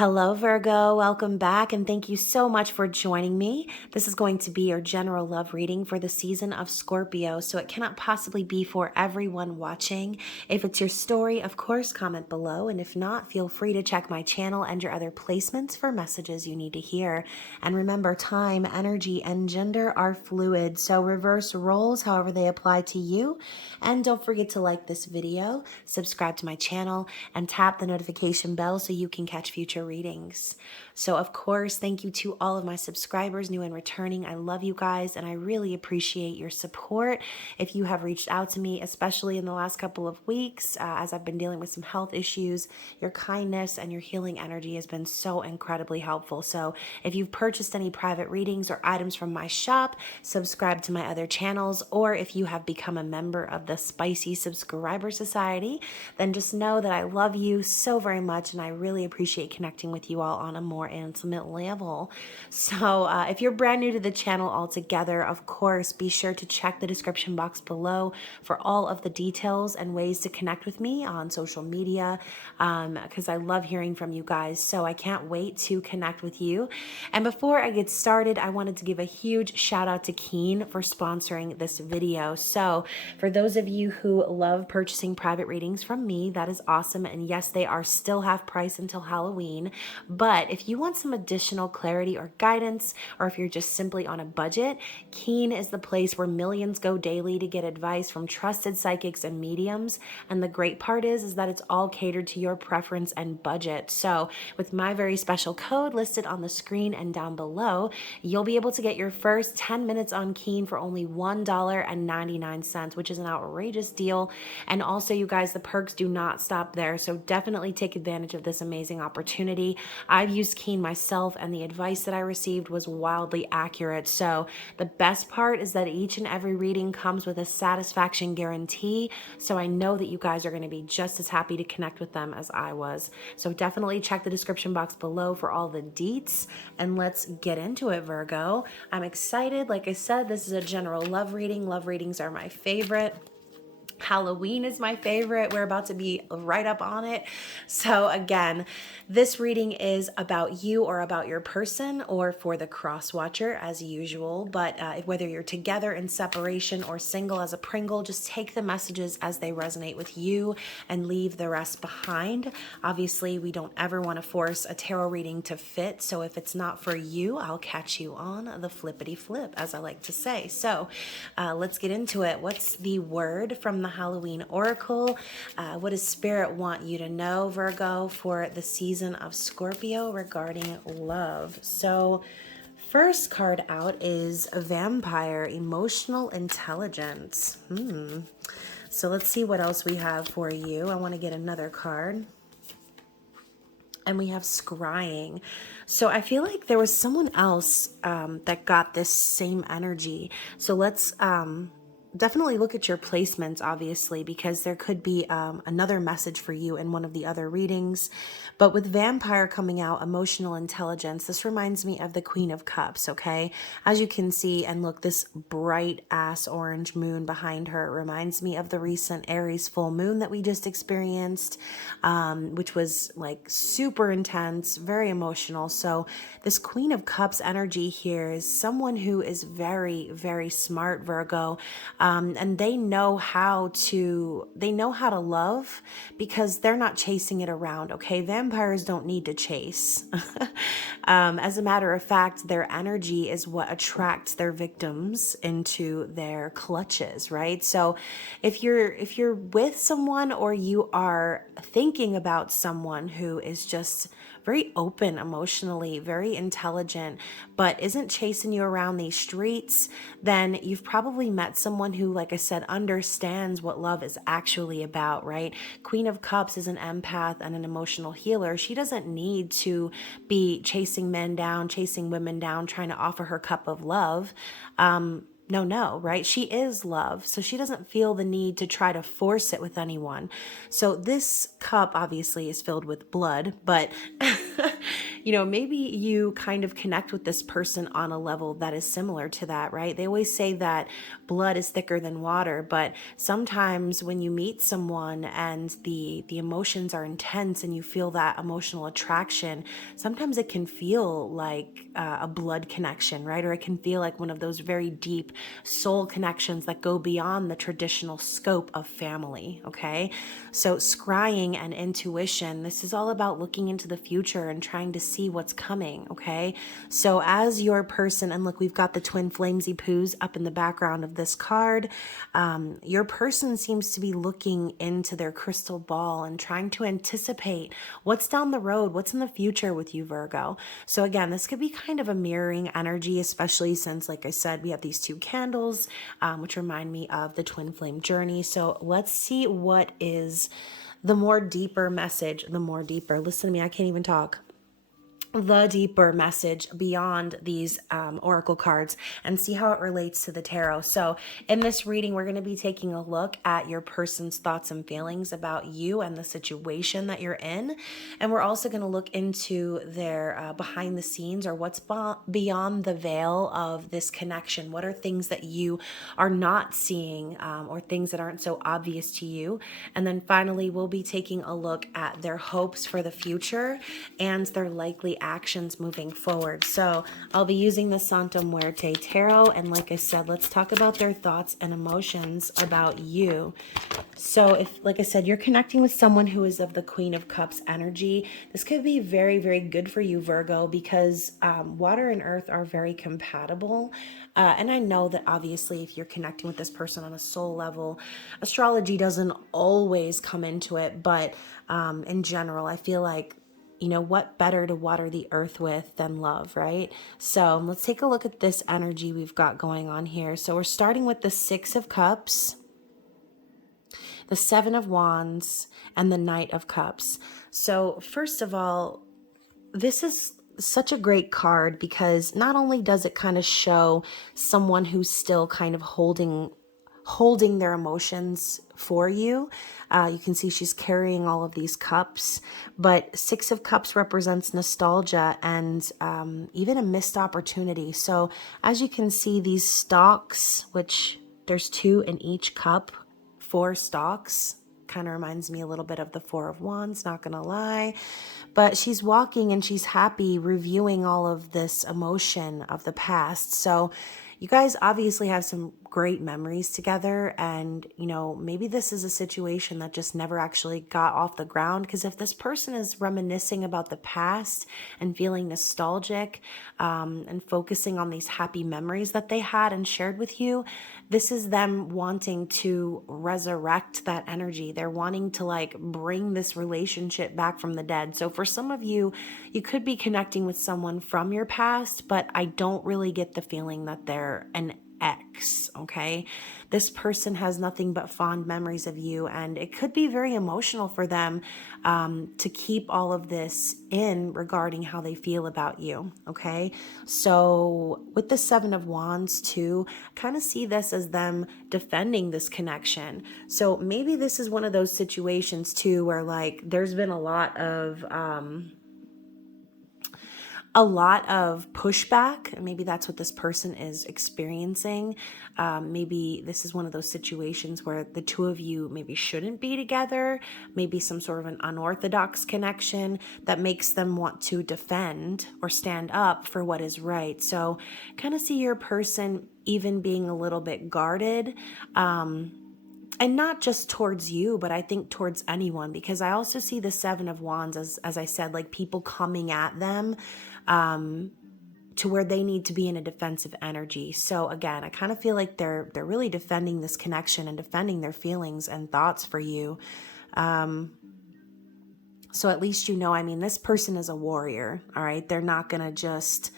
Hello, Virgo. Welcome back, and thank you so much for joining me. This is going to be your general love reading for the season of Scorpio, so it cannot possibly be for everyone watching. If it's your story, of course, comment below, and if not, feel free to check my channel and your other placements for messages you need to hear. And remember, time, energy, and gender are fluid, so reverse roles however they apply to you. And don't forget to like this video, subscribe to my channel, and tap the notification bell so you can catch future readings. So of course, thank you to all of my subscribers, new and returning. I love you guys and I really appreciate your support. If you have reached out to me, especially in the last couple of weeks, as I've been dealing with some health issues, your kindness and your healing energy has been so incredibly helpful. So if you've purchased any private readings or items from my shop, subscribe to my other channels, or if you have become a member of the Spicy Subscriber Society, then just know that I love you so very much and I really appreciate connecting with you all on a more intimate level. So if you're brand new to the channel altogether, of course, be sure to check the description box below for all of the details and ways to connect with me on social media, because I love hearing from you guys. So I can't wait to connect with you. And before I get started, I wanted to give a huge shout out to Keen for sponsoring this video. So for those of you who love purchasing private readings from me, that is awesome. And yes, they are still half price until Halloween. But if you want some additional clarity or guidance, or if you're just simply on a budget, Keen is the place where millions go daily to get advice from trusted psychics and mediums. And the great part is that it's all catered to your preference and budget. So with my very special code listed on the screen and down below, you'll be able to get your first 10 minutes on Keen for only $1.99, which is an outrageous deal. And also, you guys, the perks do not stop there. So definitely take advantage of this amazing opportunity. I've used Keen myself and the advice that I received was wildly accurate. So the best part is that each and every reading comes with a satisfaction guarantee. So I know that you guys are going to be just as happy to connect with them as I was. So definitely check the description box below for all the deets and let's get into it, Virgo. I'm excited. Like I said, this is a general love reading. Love readings are my favorite. Halloween is my favorite. We're about to be right up on it. So again, this reading is about you or about your person or for the cross watcher as usual. But whether you're together in separation or single as a Pringle, just take the messages as they resonate with you and leave the rest behind. Obviously, we don't ever want to force a tarot reading to fit. So if it's not for you, I'll catch you on the flippity flip, as I like to say. So let's get into it. What's the word from the Halloween Oracle? What does Spirit want you to know, Virgo, for the season of Scorpio regarding love? So first card out is a Vampire, Emotional Intelligence. So let's see what else we have for you. I want to get another card. And we have Scrying. So I feel like there was someone else that got this same energy. So let's definitely look at your placements, obviously, because there could be another message for you in one of the other readings. But with Vampire coming out, Emotional Intelligence, this reminds me of the Queen of Cups, okay? As you can see, and look, this bright ass orange moon behind her reminds me of the recent Aries full moon that we just experienced, which was like super intense, very emotional. So this Queen of Cups energy here is someone who is very, very smart, Virgo. And they know how to love because they're not chasing it around. Okay. Vampires don't need to chase. As a matter of fact, their energy is what attracts their victims into their clutches. Right. So if you're with someone or you are thinking about someone who is just very open emotionally, very intelligent, but isn't chasing you around these streets, then you've probably met someone who, like I said, understands what love is actually about, right? Queen of Cups is an empath and an emotional healer. She doesn't need to be chasing men down, chasing women down, trying to offer her cup of love. No, right? She is love. So she doesn't feel the need to try to force it with anyone. So this cup obviously is filled with blood, but maybe you kind of connect with this person on a level that is similar to that, right? They always say that blood is thicker than water, but sometimes when you meet someone and the emotions are intense and you feel that emotional attraction, sometimes it can feel like a blood connection, right? Or it can feel like one of those very deep soul connections that go beyond the traditional scope of family, okay? So scrying and intuition, this is all about looking into the future and trying to see what's coming, okay? So as your person, and look, we've got the twin flamesy poos up in the background of this card, your person seems to be looking into their crystal ball and trying to anticipate what's down the road, what's in the future with you, Virgo. So again, this could be kind of a mirroring energy, especially since, like I said, we have these two candles, which remind me of the twin flame journey. So let's see what is the more deeper message, listen to me, I can't even talk. The deeper message beyond these oracle cards and see how it relates to the tarot. So in this reading, we're going to be taking a look at your person's thoughts and feelings about you and the situation that you're in. And we're also going to look into their behind the scenes, or what's beyond the veil of this connection. What are things that you are not seeing, or things that aren't so obvious to you? And then finally, we'll be taking a look at their hopes for the future and their likely actions moving forward. So I'll be using the Santa Muerte Tarot, and like I said, let's talk about their thoughts and emotions about you. So if, like I said, you're connecting with someone who is of the Queen of Cups energy, this could be very, very good for you, Virgo, because water and earth are very compatible. And I know that obviously if you're connecting with this person on a soul level, astrology doesn't always come into it, but in general, I feel like, what better to water the earth with than love, right? So let's take a look at this energy we've got going on here. So we're starting with the Six of Cups, the Seven of Wands, and the Knight of Cups. So first of all, this is such a great card because not only does it kind of show someone who's still kind of holding their emotions for you. You can see she's carrying all of these cups, but Six of Cups represents nostalgia and even a missed opportunity. So as you can see, these stalks, which there's two in each cup, 4 stalks, kind of reminds me a little bit of the Four of Wands, not gonna lie. But she's walking and she's happy, reviewing all of this emotion of the past. So you guys obviously have some great memories together, and maybe this is a situation that just never actually got off the ground, because if this person is reminiscing about the past and feeling nostalgic, and focusing on these happy memories that they had and shared with you, this is them wanting to resurrect that energy. They're wanting to bring this relationship back from the dead. So for some of you, you could be connecting with someone from your past, but I don't really get the feeling that they're an ex, okay? This person has nothing but fond memories of you, and it could be very emotional for them to keep all of this in regarding how they feel about you, okay? So with the Seven of Wands too, kind of see this as them defending this connection. So maybe this is one of those situations too where there's been a lot of pushback, and maybe that's what this person is experiencing. Maybe this is one of those situations where the two of you maybe shouldn't be together, maybe some sort of an unorthodox connection that makes them want to defend or stand up for what is right. So kind of see your person even being a little bit guarded, and not just towards you, but I think towards anyone, because I also see the Seven of Wands as I said, people coming at them to where they need to be in a defensive energy. So again, I kind of feel like they're really defending this connection and defending their feelings and thoughts for you. So at least this person is a warrior, all right? They're not going to just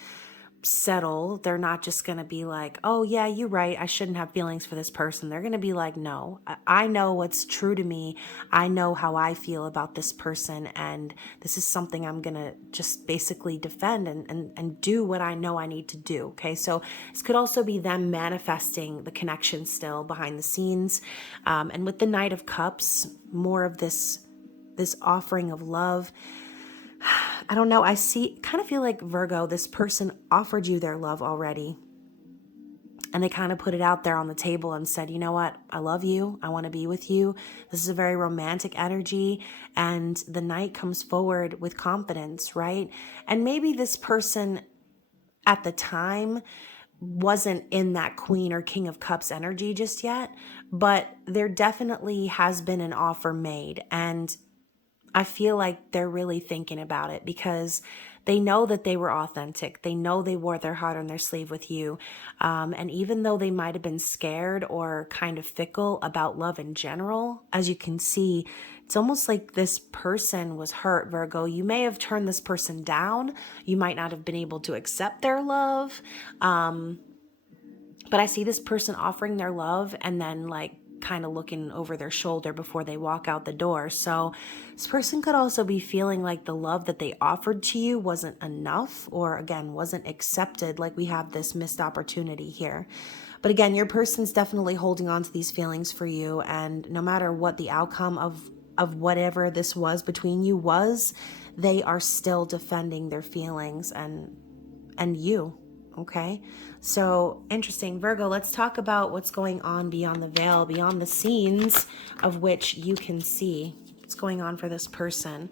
settle. They're not just going to be like, oh yeah, you're right, I shouldn't have feelings for this person. They're going to be like, no, I know what's true to me. I know how I feel about this person, and this is something I'm going to just basically defend and do what I know I need to do. Okay, so this could also be them manifesting the connection still behind the scenes. And with the Knight of Cups, more of this offering of love. I don't know. I kind of feel like Virgo, this person offered you their love already. And they kind of put it out there on the table and said, you know what? I love you. I want to be with you. This is a very romantic energy. And the knight comes forward with confidence, right? And maybe this person at the time wasn't in that Queen or King of Cups energy just yet, but there definitely has been an offer made. And I feel like they're really thinking about it because they know that they were authentic. They know they wore their heart on their sleeve with you. And even though they might have been scared or kind of fickle about love in general, as you can see, it's almost like this person was hurt, Virgo. You may have turned this person down. You might not have been able to accept their love. But I see this person offering their love and then like kind of looking over their shoulder before they walk out the door. So this person could also be feeling like the love that they offered to you wasn't enough, or again, wasn't accepted. Like we have this missed opportunity here. But again, your person's definitely holding on to these feelings for you. And no matter what the outcome of whatever this was between you was, they are still defending their feelings and you. Okay, so interesting. Virgo, let's talk about what's going on beyond the veil, beyond the scenes of which you can see what's going on for this person.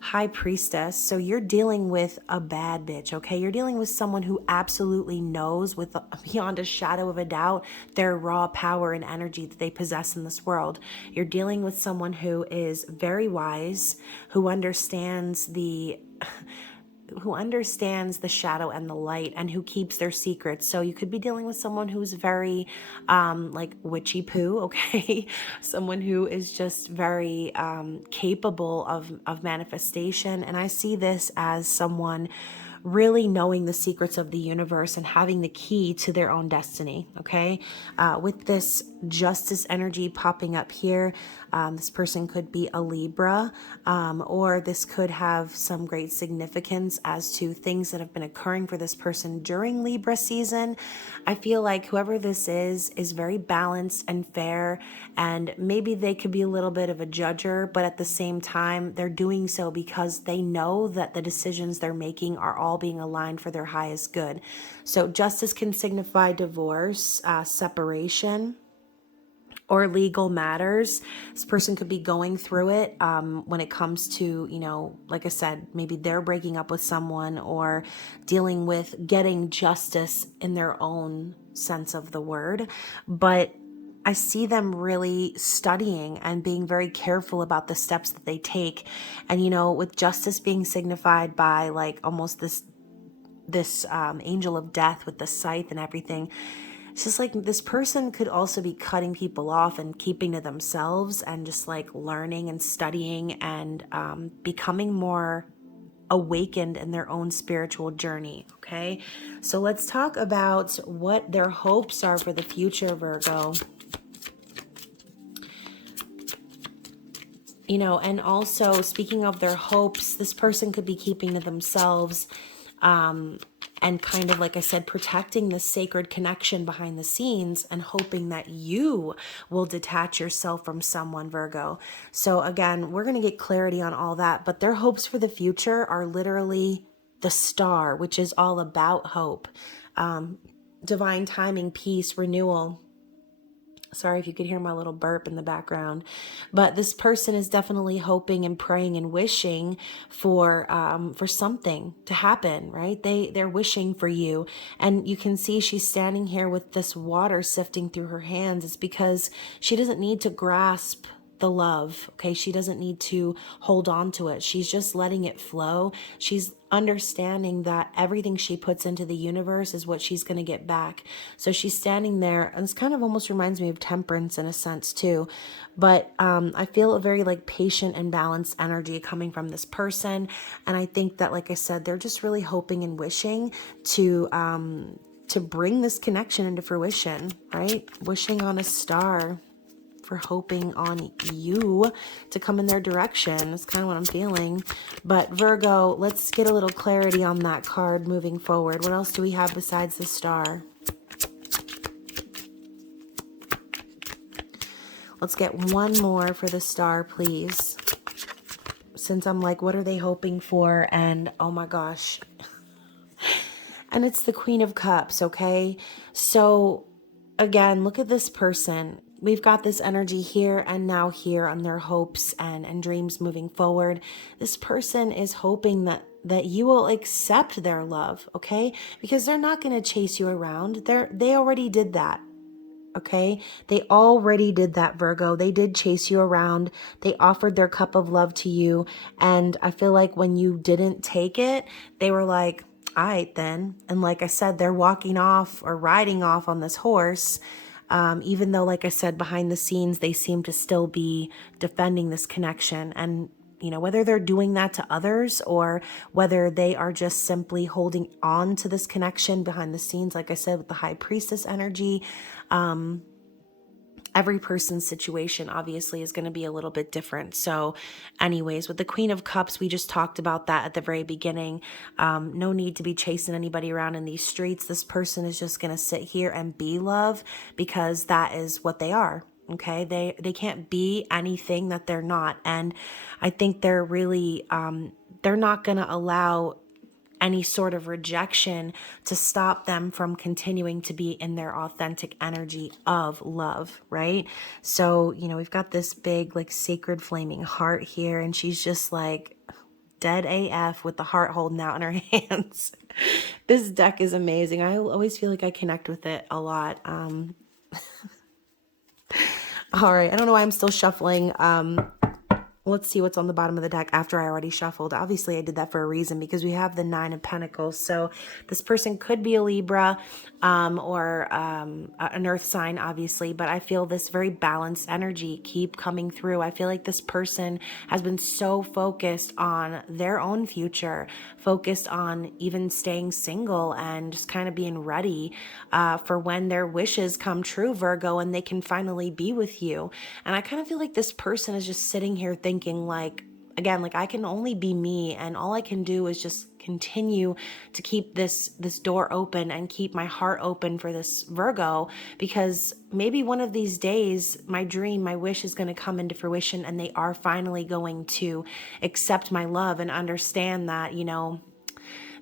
High Priestess. So you're dealing with a bad bitch, okay? You're dealing with someone who absolutely knows with beyond a shadow of a doubt their raw power and energy that they possess in this world. You're dealing with someone who is very wise, who understands the shadow and the light, and who keeps their secrets. So you could be dealing with someone who's very like Witchy-Woo, okay? Someone who is just very capable of manifestation. And I see this as someone really knowing the secrets of the universe and having the key to their own destiny, okay? With this justice energy popping up here, this person could be a Libra, or this could have some great significance as to things that have been occurring for this person during Libra season. I feel like whoever this is very balanced and fair, and maybe they could be a little bit of a judger, but at the same time, they're doing so because they know that the decisions they're making are all being aligned for their highest good. So justice can signify divorce, separation, or legal matters. This person could be going through it when it comes to, you know, like I said, maybe they're breaking up with someone or dealing with getting justice in their own sense of the word. But I see them really studying and being very careful about the steps that they take. And, you know, with justice being signified by like almost this angel of death with the scythe and everything, it's just like this person could also be cutting people off and keeping to themselves and just like learning and studying and becoming more awakened in their own spiritual journey. Okay, so let's talk about what their hopes are for the future, Virgo. You know, and also speaking of their hopes, this person could be keeping to themselves and kind of, like I said, protecting the sacred connection behind the scenes and hoping that you will detach yourself from someone, Virgo. So again, we're going to get clarity on all that, but their hopes for the future are literally the star, which is all about hope, divine timing, peace, renewal. Sorry if you could hear my little burp in the background, but this person is definitely hoping and praying and wishing for something to happen, right? They're wishing for you. And you can see she's standing here with this water sifting through her hands. It's because she doesn't need to grasp the love, okay? She doesn't need to hold on to it. She's just letting it flow. She's understanding that everything she puts into the universe is what she's going to get back. So she's standing there, and this kind of almost reminds me of Temperance in a sense too. But I feel a very like patient and balanced energy coming from this person. And I think that, like I said, they're just really hoping and wishing to bring this connection into fruition, right? Wishing on a star, for hoping on you to come in their direction. That's kind of what I'm feeling. But Virgo, let's get a little clarity on that card moving forward. What else do we have besides the star? Let's get one more for the star, please. since I'm like, what are they hoping for? And oh my gosh. And it's the Queen of Cups, okay? So again, look at this person. We've got this energy here and now here on their hopes and dreams moving forward. This person is hoping that you will accept their love, okay? Because they're not going to chase you around. They already did that. Okay, they already did that, Virgo. They did chase you around. They offered their cup of love to you. And I feel like when you didn't take it, they were like, all right, then. And like I said, they're walking off or riding off on this horse. Even though, like I said, behind the scenes, they seem to still be defending this connection. And whether they're doing that to others or whether they are just simply holding on to this connection behind the scenes, like I said, with the High Priestess energy, every person's situation obviously is going to be a little bit different. So anyways, with the Queen of Cups, we just talked about that at the very beginning. No need to be chasing anybody around in these streets. This person is just going to sit here and be love because that is what they are. Okay, they can't be anything that they're not. And I think they're really, they're not going to allow any sort of rejection to stop them from continuing to be in their authentic energy of love, right? So, we've got this big, like, sacred flaming heart here, and she's just like dead AF with the heart holding out in her hands. This deck is amazing. I always feel like I connect with it a lot. All right, I don't know why I'm still shuffling. Let's see what's on the bottom of the deck after I already shuffled. Obviously, I did that for a reason because we have the Nine of Pentacles. So this person could be a Libra or an earth sign, obviously, but I feel this very balanced energy keep coming through. I feel like this person has been so focused on their own future, focused on even staying single and just kind of being ready for when their wishes come true, Virgo, and they can finally be with you. And I kind of feel like this person is just sitting here thinking like, again, like I can only be me and all I can do is just continue to keep this door open and keep my heart open for this Virgo, because maybe one of these days my dream, my wish is going to come into fruition and they are finally going to accept my love and understand that,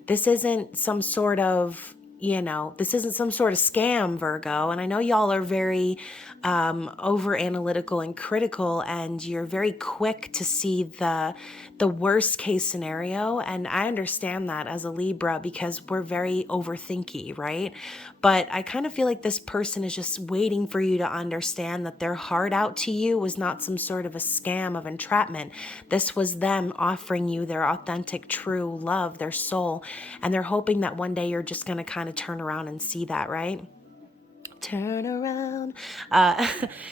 this isn't some sort of scam, Virgo. And I know y'all are very over analytical and critical, and you're very quick to see the worst case scenario. And I understand that as a Libra because we're very overthinky, right? But I kind of feel like this person is just waiting for you to understand that their heart out to you was not some sort of a scam of entrapment. This was them offering you their authentic, true love, their soul. And they're hoping that one day you're just going to kind of turn around and see that, right? Turn around.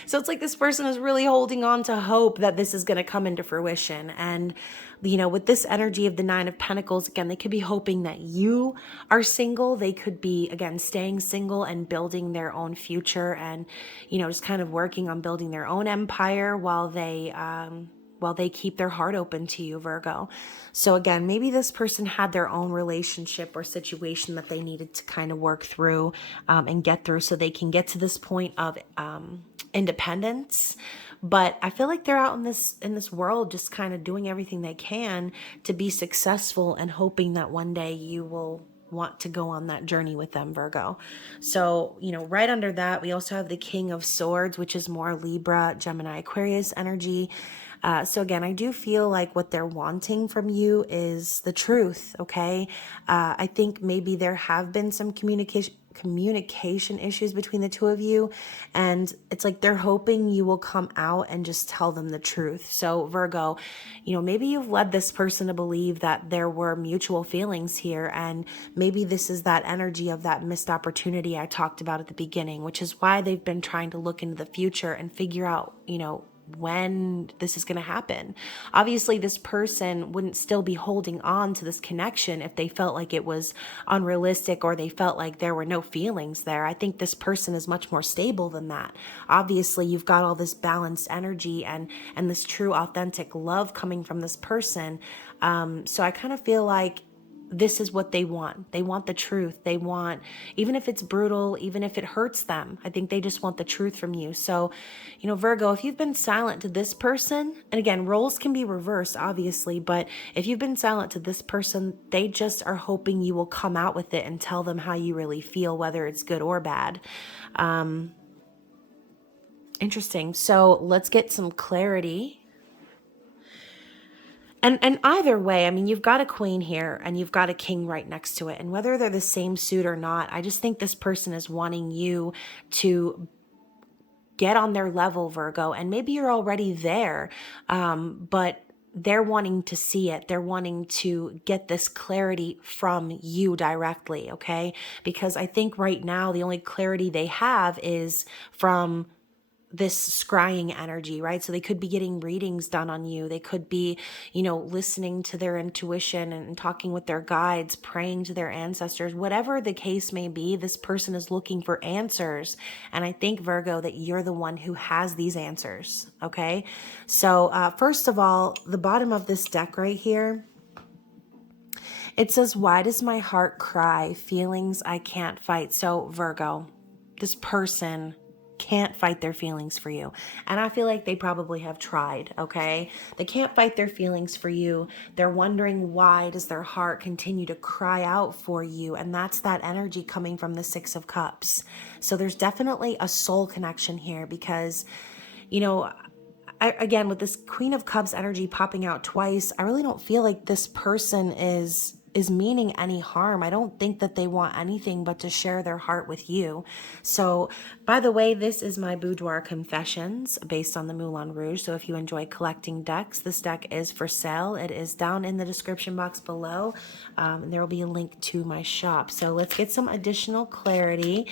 So it's like this person is really holding on to hope that this is going to come into fruition. And, with this energy of the Nine of Pentacles, again, they could be hoping that you are single. They could be, again, staying single and building their own future and, just kind of working on building their own empire while they keep their heart open to you, Virgo. So again, maybe this person had their own relationship or situation that they needed to kind of work through and get through so they can get to this point of independence. But I feel like they're out in this world just kind of doing everything they can to be successful and hoping that one day you will want to go on that journey with them, Virgo. So, right under that, we also have the King of Swords, which is more Libra, Gemini, Aquarius energy. So again, I do feel like what they're wanting from you is the truth, okay? I think maybe there have been some communication issues between the two of you, and it's like they're hoping you will come out and just tell them the truth. So Virgo, maybe you've led this person to believe that there were mutual feelings here, and maybe this is that energy of that missed opportunity I talked about at the beginning, which is why they've been trying to look into the future and figure out, when this is going to happen. Obviously, this person wouldn't still be holding on to this connection if they felt like it was unrealistic or they felt like there were no feelings there. I think this person is much more stable than that. Obviously, you've got all this balanced energy and this true authentic love coming from this person. So I kind of feel like this is what they want. They want the truth. They want, even if it's brutal, even if it hurts them, I think they just want the truth from you. So, you know, Virgo, if you've been silent to this person, and again, roles can be reversed, obviously, but if you've been silent to this person, they just are hoping you will come out with it and tell them how you really feel, whether it's good or bad. Interesting. So let's get some clarity. And either way, I mean, you've got a queen here and you've got a king right next to it. And whether they're the same suit or not, I just think this person is wanting you to get on their level, Virgo. And maybe you're already there, but they're wanting to see it. They're wanting to get this clarity from you directly, okay? Because I think right now, the only clarity they have is from this scrying energy, right? So they could be getting readings done on you. They could be, you know, listening to their intuition and talking with their guides, praying to their ancestors, whatever the case may be. This person is looking for answers. And I think, Virgo, that you're the one who has these answers. Okay. So first of all, the bottom of this deck right here, it says, why does my heart cry? Feelings I can't fight. So Virgo, this person can't fight their feelings for you. And I feel like they probably have tried, okay? They can't fight their feelings for you. They're wondering, why does their heart continue to cry out for you? And that's that energy coming from the Six of Cups. So there's definitely a soul connection here because, you know, again, with this Queen of Cups energy popping out twice, I really don't feel like this person is meaning any harm. I don't think that they want anything but to share their heart with you. So, by the way, this is my Boudoir Confessions based on the Moulin Rouge. So if you enjoy collecting decks, this deck is for sale. It is down in the description box below. And there will be a link to my shop. So let's get some additional clarity.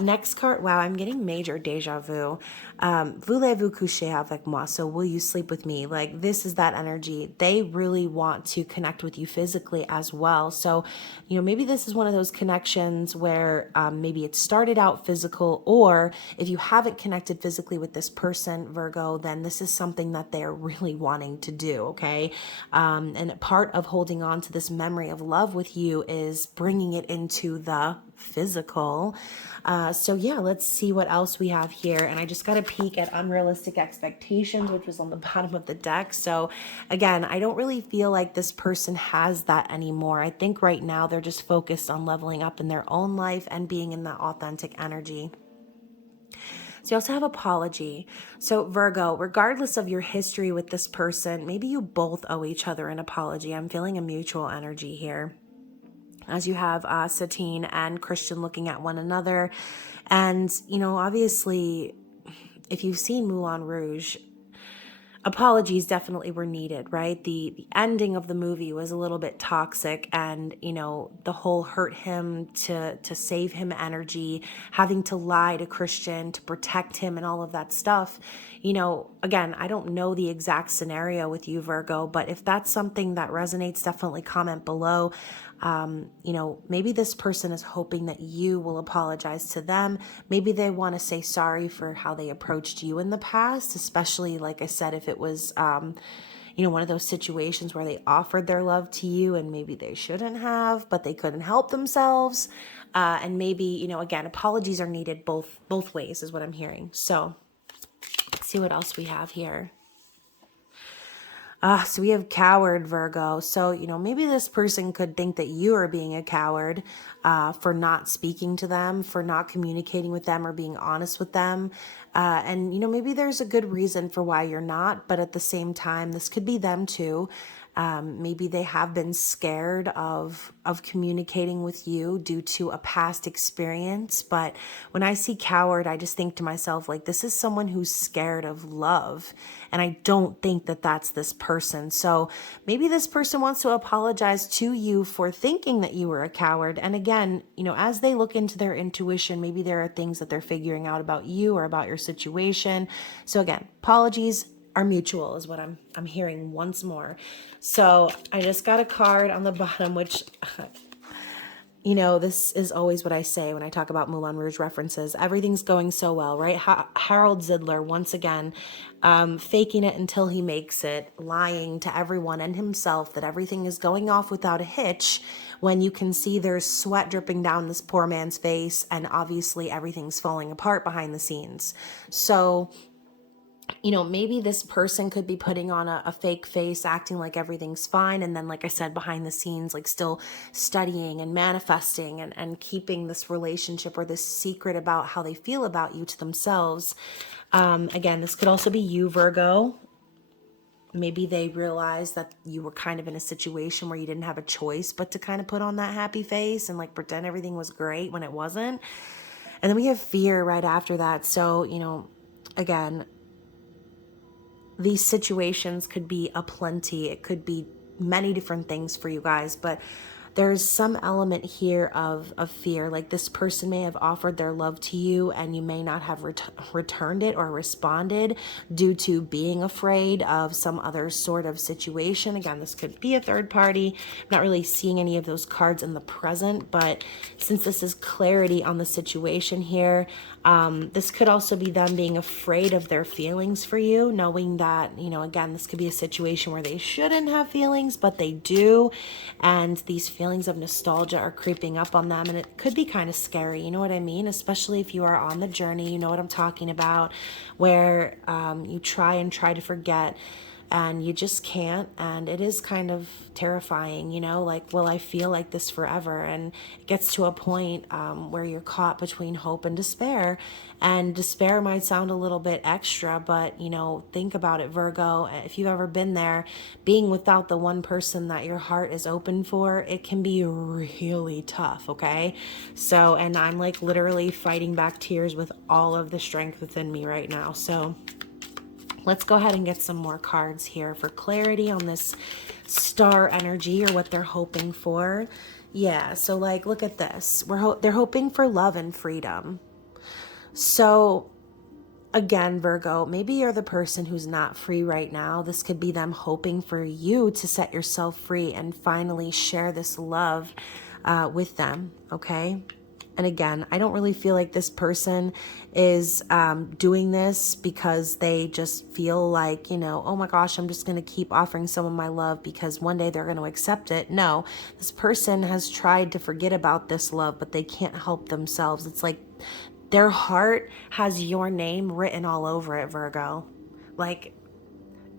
Next card, wow, I'm getting major deja vu. Voulez-vous coucher avec moi? So will you sleep with me? Like, this is that energy. They really want to connect with you physically as well. So, you know, maybe this is one of those connections where maybe it started out physical, or if you haven't connected physically with this person, Virgo, then this is something that they're really wanting to do, okay? And part of holding on to this memory of love with you is bringing it into the physical. So yeah, let's see what else we have here. And I just got a peek at Unrealistic Expectations, which was on the bottom of the deck. So again, I don't really feel like this person has that anymore. I think right now they're just focused on leveling up in their own life and being in that authentic energy. So you also have apology. So Virgo, regardless of your history with this person, maybe you both owe each other an apology. I'm feeling a mutual energy here, as you have Satine and Christian looking at one another. And, you know, obviously, if you've seen Moulin Rouge, apologies definitely were needed, right? The ending of the movie was a little bit toxic, and, you know, the whole hurt him to save him energy, having to lie to Christian to protect him and all of that stuff. You know, again, I don't know the exact scenario with you, Virgo, but if that's something that resonates, definitely comment below. You know, maybe this person is hoping that you will apologize to them. Maybe they want to say sorry for how they approached you in the past, especially, like I said, if it was, you know, one of those situations where they offered their love to you and maybe they shouldn't have, but they couldn't help themselves. And maybe, you know, again, apologies are needed both ways is what I'm hearing. So let's see what else we have here. So we have coward, Virgo. So, you know, maybe this person could think that you are being a coward for not speaking to them, for not communicating with them or being honest with them. And, you know, maybe there's a good reason for why you're not, but at the same time, this could be them too. Maybe they have been scared of communicating with you due to a past experience. But when I see coward, I just think to myself, like, this is someone who's scared of love. And I don't think that that's this person. So maybe this person wants to apologize to you for thinking that you were a coward. And again, you know, as they look into their intuition, maybe there are things that they're figuring out about you or about your situation. So again, apologies are mutual is what I'm hearing once more. So I just got a card on the bottom, which, you know, this is always what I say when I talk about Moulin Rouge references. Everything's going so well, right? Harold Zidler, once again, faking it until he makes it, lying to everyone and himself that everything is going off without a hitch, when you can see there's sweat dripping down this poor man's face, and obviously everything's falling apart behind the scenes. So, you know, maybe this person could be putting on a fake face, acting like everything's fine. And then, like I said, behind the scenes, like still studying and manifesting and keeping this relationship or this secret about how they feel about you to themselves. Again, this could also be you, Virgo. Maybe they realized that you were kind of in a situation where you didn't have a choice but to kind of put on that happy face and like pretend everything was great when it wasn't. And then we have fear right after that. So, you know, again, these situations could be aplenty. It could be many different things for you guys, but there's some element here of fear. Like this person may have offered their love to you and you may not have returned it or responded due to being afraid of some other sort of situation. Again, this could be a third party. I'm not really seeing any of those cards in the present, but since this is clarity on the situation here, this could also be them being afraid of their feelings for you, knowing that, you know, again, this could be a situation where they shouldn't have feelings, but they do. And these feelings of nostalgia are creeping up on them. And it could be kind of scary, you know what I mean? Especially if you are on the journey, you know what I'm talking about, where you try to forget and you just can't, and it is kind of terrifying, you know, like, will I feel like this forever? And it gets to a point where you're caught between hope and despair, and despair might sound a little bit extra, but, you know, think about it, Virgo. If you've ever been there, being without the one person that your heart is open for, it can be really tough, okay? So, and I'm like literally fighting back tears with all of the strength within me right now. So let's go ahead and get some more cards here for clarity on this star energy or what they're hoping for. Yeah, so like, look at this. They're hoping for love and freedom. So again, Virgo, maybe you're the person who's not free right now. This could be them hoping for you to set yourself free and finally share this love with them, okay? And again, I don't really feel like this person is doing this because they just feel like, you know, oh my gosh, I'm just going to keep offering someone my love because one day they're going to accept it. No, this person has tried to forget about this love, but they can't help themselves. It's like their heart has your name written all over it, Virgo. Like,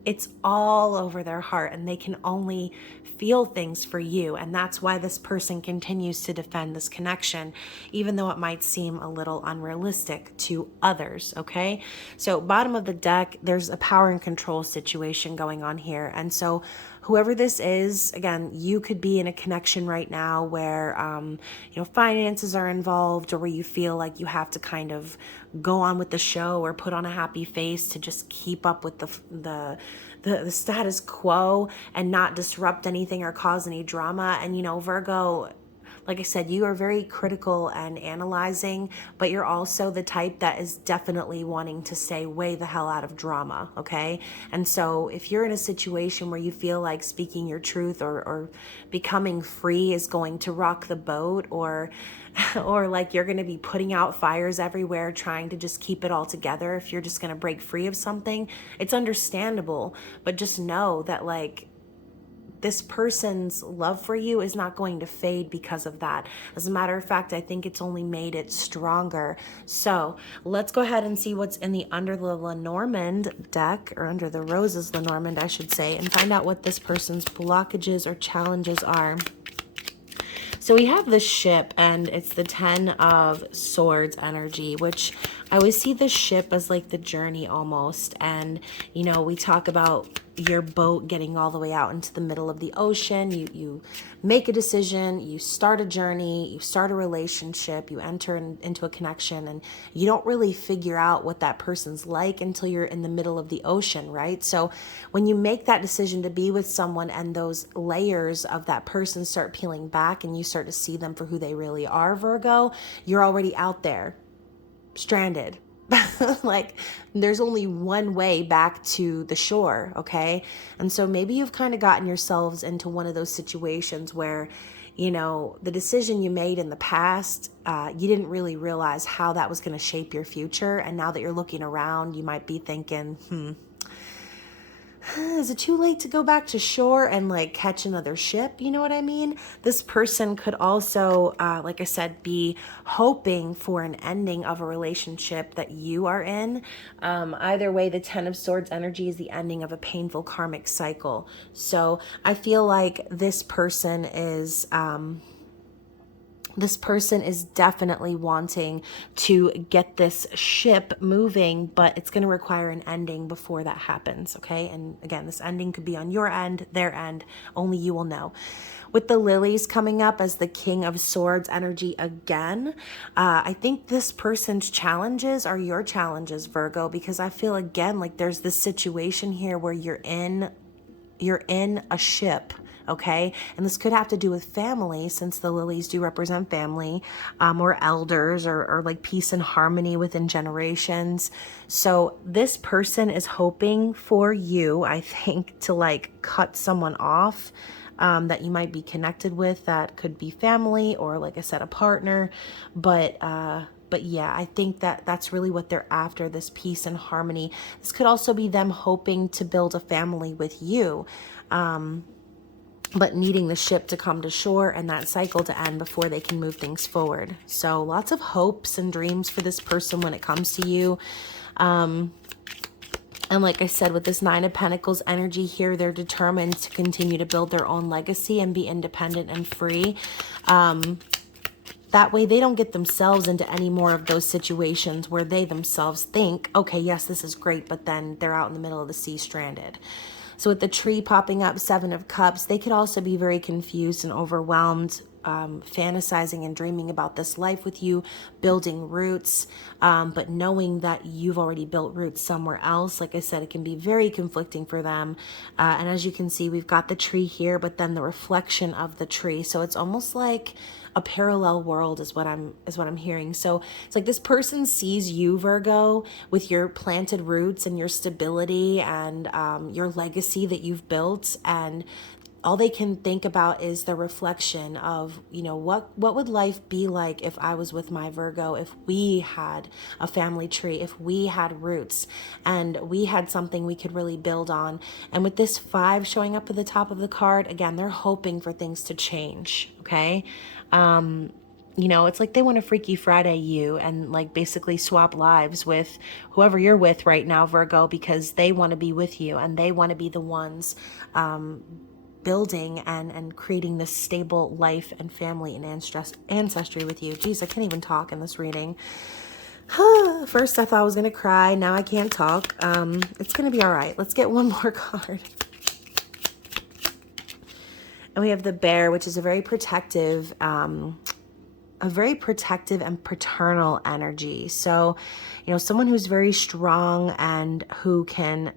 it's all over their heart, and they can only feel things for you. And that's why this person continues to defend this connection, even though it might seem a little unrealistic to others, okay? So bottom of the deck, there's a power and control situation going on here. And so whoever this is, again, you could be in a connection right now where, you know, finances are involved, or where you feel like you have to kind of go on with the show or put on a happy face to just keep up with the status quo and not disrupt anything or cause any drama. And, you know, Virgo, like I said, you are very critical and analyzing, but you're also the type that is definitely wanting to stay way the hell out of drama, okay? And so if you're in a situation where you feel like speaking your truth or becoming free is going to rock the boat, or like you're going to be putting out fires everywhere trying to just keep it all together, if you're just going to break free of something, it's understandable. But just know that, like, this person's love for you is not going to fade because of that. As a matter of fact, I think it's only made it stronger. So let's go ahead and see what's in the Under the Lenormand deck, or Under the Roses Lenormand, I should say, and find out what this person's blockages or challenges are. So we have the Ship, and it's the 10 of Swords energy, which I always see the ship as like the journey almost. And, you know, we talk about your boat getting all the way out into the middle of the ocean. You make a decision, you start a journey, you start a relationship, you enter into a connection, and you don't really figure out what that person's like until you're in the middle of the ocean, right? So when you make that decision to be with someone and those layers of that person start peeling back and you start to see them for who they really are, Virgo, you're already out there, stranded. Like, there's only one way back to the shore, okay? And so maybe you've kind of gotten yourselves into one of those situations where, the decision you made in the past, you didn't really realize how that was going to shape your future. And now that you're looking around, you might be thinking, is it too late to go back to shore and like catch another ship? You know what I mean? This person could also, like I said, be hoping for an ending of a relationship that you are in. Either way, the Ten of Swords energy is the ending of a painful karmic cycle. So I feel like this person is definitely wanting to get this ship moving, but it's going to require an ending before that happens, okay? And again, this ending could be on your end, their end, only you will know. With the lilies coming up as the King of Swords energy again, I think this person's challenges are your challenges, Virgo, because I feel again like there's this situation here where you're in a ship. Okay, and this could have to do with family, since the lilies do represent family, or elders, or like peace and harmony within generations. So this person is hoping for you, I think, to like cut someone off that you might be connected with. That could be family, or like I said, a partner. But yeah, I think that that's really what they're after, this peace and harmony. This could also be them hoping to build a family with you. But needing the ship to come to shore and that cycle to end before they can move things forward. So lots of hopes and dreams for this person when it comes to you. And like I said, with this Nine of Pentacles energy here, they're determined to continue to build their own legacy and be independent and free. That way they don't get themselves into any more of those situations where they themselves think, okay, yes, this is great, but then they're out in the middle of the sea stranded. So with the tree popping up, Seven of Cups, they could also be very confused and overwhelmed, fantasizing and dreaming about this life with you, building roots, but knowing that you've already built roots somewhere else. Like I said, it can be very conflicting for them. And as you can see, we've got the tree here, but then the reflection of the tree. So it's almost like a parallel world is what I'm hearing. So it's like this person sees you, Virgo, with your planted roots and your stability and your legacy that you've built, and all they can think about is the reflection of, what would life be like if I was with my Virgo, if we had a family tree, if we had roots and we had something we could really build on. And with this 5 showing up at the top of the card, again, they're hoping for things to change, okay? It's like they want to Freaky Friday you and like basically swap lives with whoever you're with right now, Virgo, because they want to be with you and they want to be the ones building and creating this stable life and family and ancestry with you. Geez, I can't even talk in this reading. First I thought I was going to cry. Now I can't talk. It's going to be all right. Let's get one more card. And we have the Bear, which is a very protective and paternal energy. So, someone who's very strong and who can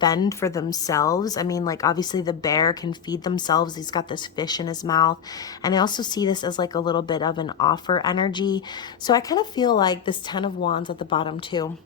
fend for themselves. I mean, like, obviously the bear can feed themselves. He's got this fish in his mouth. And I also see this as like a little bit of an offer energy. So I kind of feel like this 10 of Wands at the bottom too.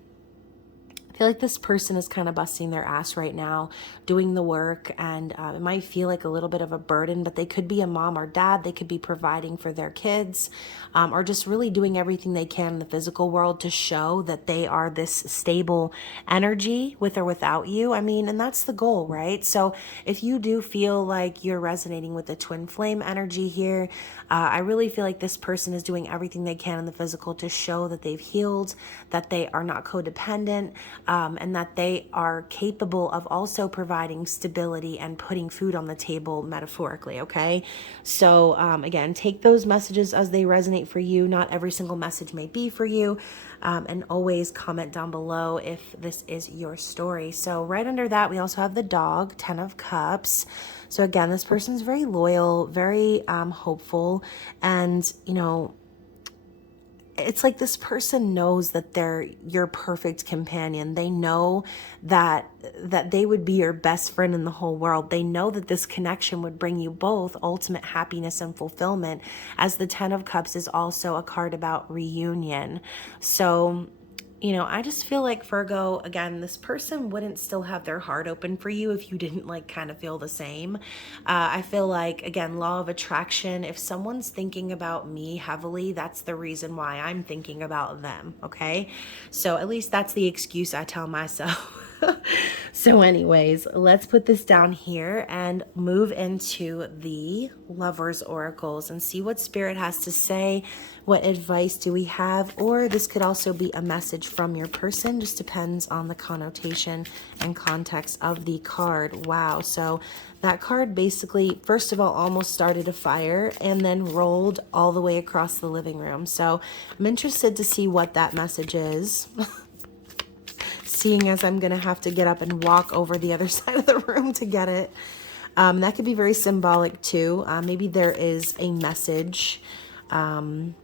I feel like this person is kind of busting their ass right now, doing the work, and it might feel like a little bit of a burden, but they could be a mom or dad. They could be providing for their kids, or just really doing everything they can in the physical world to show that they are this stable energy with or without you. I mean, and that's the goal, right? So if you do feel like you're resonating with the twin flame energy here, I really feel like this person is doing everything they can in the physical to show that they've healed, that they are not codependent, and that they are capable of also providing stability and putting food on the table metaphorically, okay? So again, take those messages as they resonate for you. Not every single message may be for you, and always comment down below if this is your story. So right under that, we also have the dog, 10 of Cups. So again, this person's very loyal, very hopeful, and it's like this person knows that they're your perfect companion. They know that they would be your best friend in the whole world. They know that this connection would bring you both ultimate happiness and fulfillment, as the 10 of Cups is also a card about reunion. So I just feel like Virgo, again, this person wouldn't still have their heart open for you if you didn't like kind of feel the same. I feel like, again, law of attraction, if someone's thinking about me heavily, that's the reason why I'm thinking about them, okay? So at least that's the excuse I tell myself. So anyways, let's put this down here and move into the Lovers Oracles and see what Spirit has to say. What advice do we have? Or this could also be a message from your person. Just depends on the connotation and context of the card. Wow. So that card basically, first of all, almost started a fire and then rolled all the way across the living room. So I'm interested to see what that message is. Seeing as I'm going to have to get up and walk over the other side of the room to get it. That could be very symbolic too. Maybe there is a message that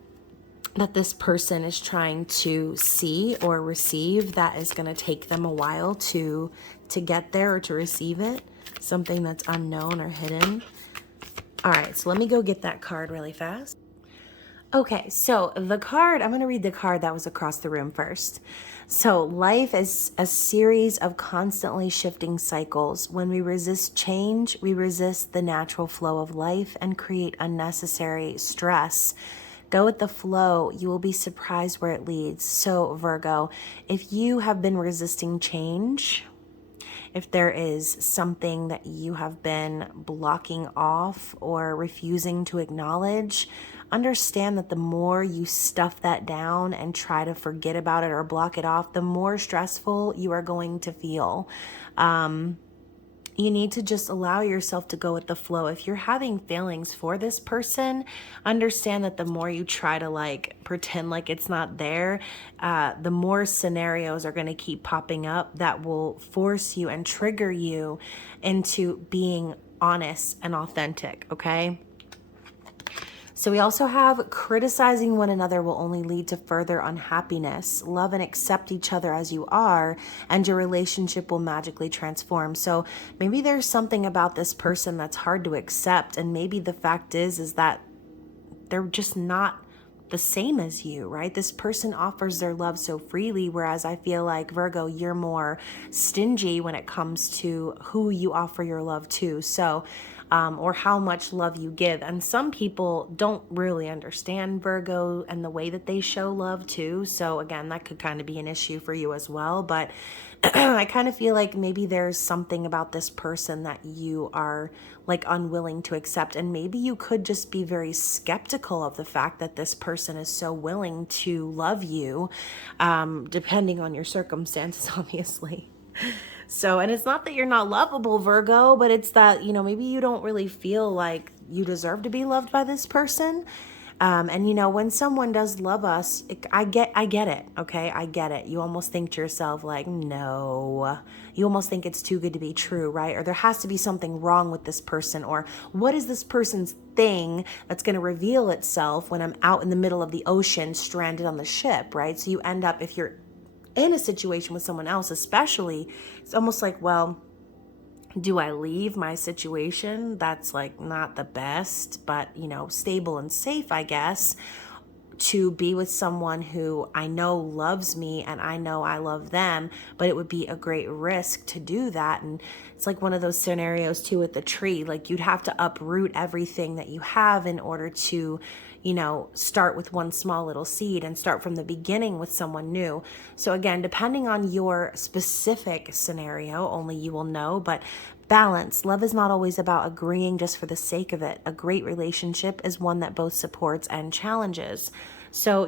this person is trying to see or receive that is going to take them a while to get there or to receive it. Something that's unknown or hidden. All right, so let me go get that card really fast. Okay, so the card, I'm going to read the card that was across the room first. So life is a series of constantly shifting cycles. When we resist change, we resist the natural flow of life and create unnecessary stress. Go with the flow. You will be surprised where it leads. So Virgo, if you have been resisting change, if there is something that you have been blocking off or refusing to acknowledge, understand that the more you stuff that down and try to forget about it or block it off, the more stressful you are going to feel. You need to just allow yourself to go with the flow. If you're having feelings for this person, understand that the more you try to like pretend like it's not there, the more scenarios are going to keep popping up that will force you and trigger you into being honest and authentic, okay? So we also have criticizing one another will only lead to further unhappiness. Love and accept each other as you are, and your relationship will magically transform. So maybe there's something about this person that's hard to accept, and maybe the fact is that they're just not the same as you, right? This person offers their love so freely, whereas I feel like, Virgo, you're more stingy when it comes to who you offer your love to. So or how much love you give. And some people don't really understand Virgo and the way that they show love too. So again, that could kind of be an issue for you as well. But I kind of feel like maybe there's something about this person that you are like unwilling to accept. And maybe you could just be very skeptical of the fact that this person is so willing to love you, depending on your circumstances, obviously. So, and it's not that you're not lovable, Virgo, but it's that, maybe you don't really feel like you deserve to be loved by this person. And when someone does love us, I get it. Okay. I get it. You almost think to yourself like, no, you almost think it's too good to be true, right? Or there has to be something wrong with this person, or what is this person's thing that's going to reveal itself when I'm out in the middle of the ocean, stranded on the ship, right? So you end up, if you're in a situation with someone else, especially, it's almost like, well, do I leave my situation that's like not the best, but stable and safe, I guess, to be with someone who I know loves me and I know I love them, but it would be a great risk to do that. And it's like one of those scenarios too with the tree, like you'd have to uproot everything that you have in order to start with one small little seed and start from the beginning with someone new. So again, depending on your specific scenario, only you will know, but balance. Love is not always about agreeing just for the sake of it. A great relationship is one that both supports and challenges. So,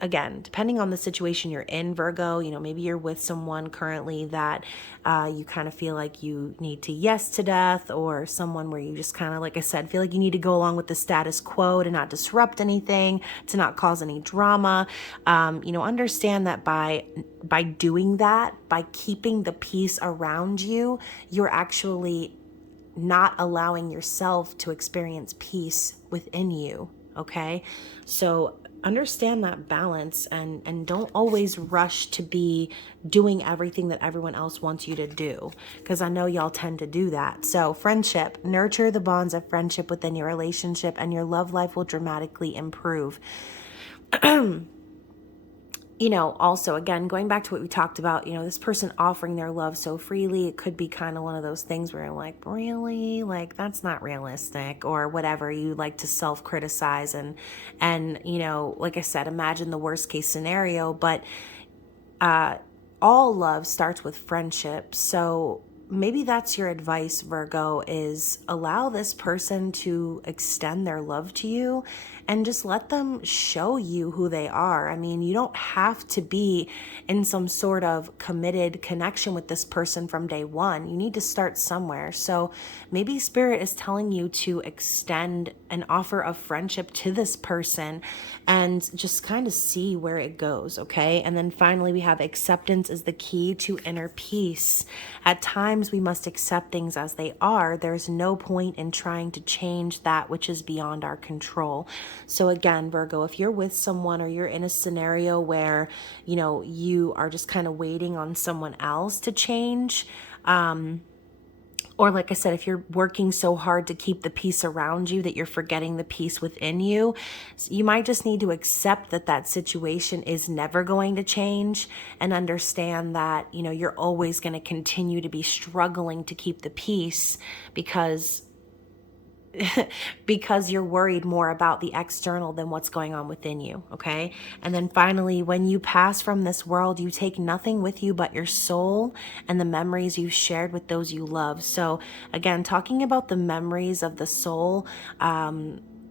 again, depending on the situation you're in, Virgo, maybe you're with someone currently that you kind of feel like you need to yes to death, or someone where you just kind of, like I said, feel like you need to go along with the status quo to not disrupt anything, to not cause any drama. Understand that by doing that, by keeping the peace around you, you're actually not allowing yourself to experience peace within you. Okay. So understand that balance and don't always rush to be doing everything that everyone else wants you to do, because I know y'all tend to do that. So friendship, nurture the bonds of friendship within your relationship and your love life will dramatically improve. Also, again, going back to what we talked about, this person offering their love so freely, it could be kind of one of those things where you're like, really? Like, that's not realistic, or whatever. You like to self-criticize and, like I said, imagine the worst case scenario, but all love starts with friendship. So maybe that's your advice, Virgo, is allow this person to extend their love to you and just let them show you who they are. I mean, you don't have to be in some sort of committed connection with this person from day one. You need to start somewhere. So maybe Spirit is telling you to extend an offer of friendship to this person and just kind of see where it goes, okay? And then finally, we have acceptance is the key to inner peace. At times, we must accept things as they are. There's no point in trying to change that which is beyond our control. So again, Virgo, if you're with someone or you're in a scenario where, you are just kind of waiting on someone else to change, or like I said, if you're working so hard to keep the peace around you that you're forgetting the peace within you, you might just need to accept that situation is never going to change and understand that, you're always going to continue to be struggling to keep the peace because you're worried more about the external than what's going on within you, okay? And then finally, when you pass from this world, you take nothing with you but your soul and the memories you shared with those you love. So again, talking about the memories of the soul,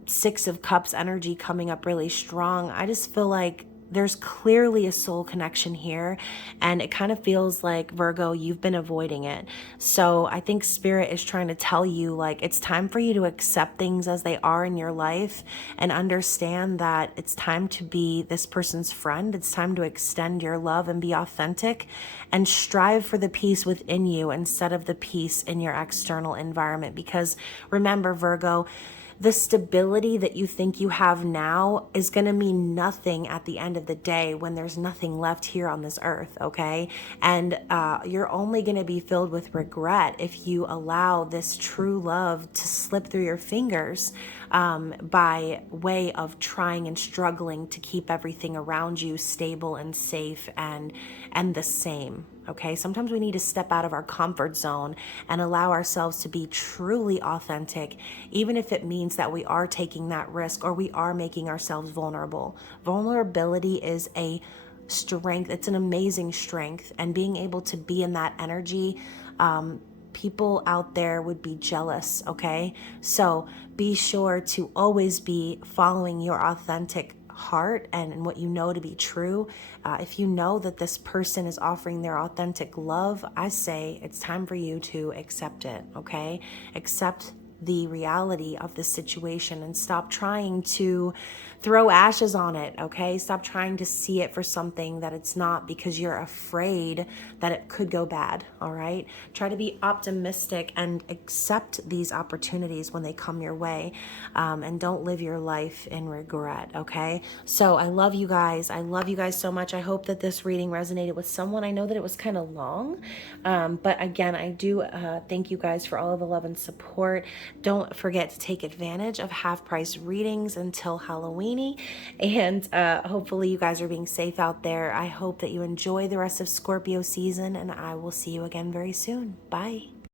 Six of Cups energy coming up really strong. I just feel like there's clearly a soul connection here, and it kind of feels like, Virgo, you've been avoiding it. So I think Spirit is trying to tell you, like, it's time for you to accept things as they are in your life and understand that it's time to be this person's friend. It's time to extend your love and be authentic and strive for the peace within you instead of the peace in your external environment. Because remember, Virgo, the stability that you think you have now is going to mean nothing at the end of the day when there's nothing left here on this earth, okay? And you're only going to be filled with regret if you allow this true love to slip through your fingers by way of trying and struggling to keep everything around you stable and safe and the same. Okay, sometimes we need to step out of our comfort zone and allow ourselves to be truly authentic, even if it means that we are taking that risk or we are making ourselves vulnerable. Vulnerability is a strength. It's an amazing strength, and being able to be in that energy, people out there would be jealous, okay? So be sure to always be following your authentic heart and what you know to be true. If you know that this person is offering their authentic love, I say it's time for you to accept it, okay? Accept the reality of the situation and stop trying to throw ashes on it, okay? Stop trying to see it for something that it's not because you're afraid that it could go bad, all right? Try to be optimistic and accept these opportunities when they come your way, and don't live your life in regret, okay? So I love you guys. I love you guys so much. I hope that this reading resonated with someone. I know that it was kind of long, but again, I do thank you guys for all of the love and support. Don't forget to take advantage of half-price readings until Halloween. And hopefully you guys are being safe out there. I hope that you enjoy the rest of Scorpio season, and I will see you again very soon. Bye.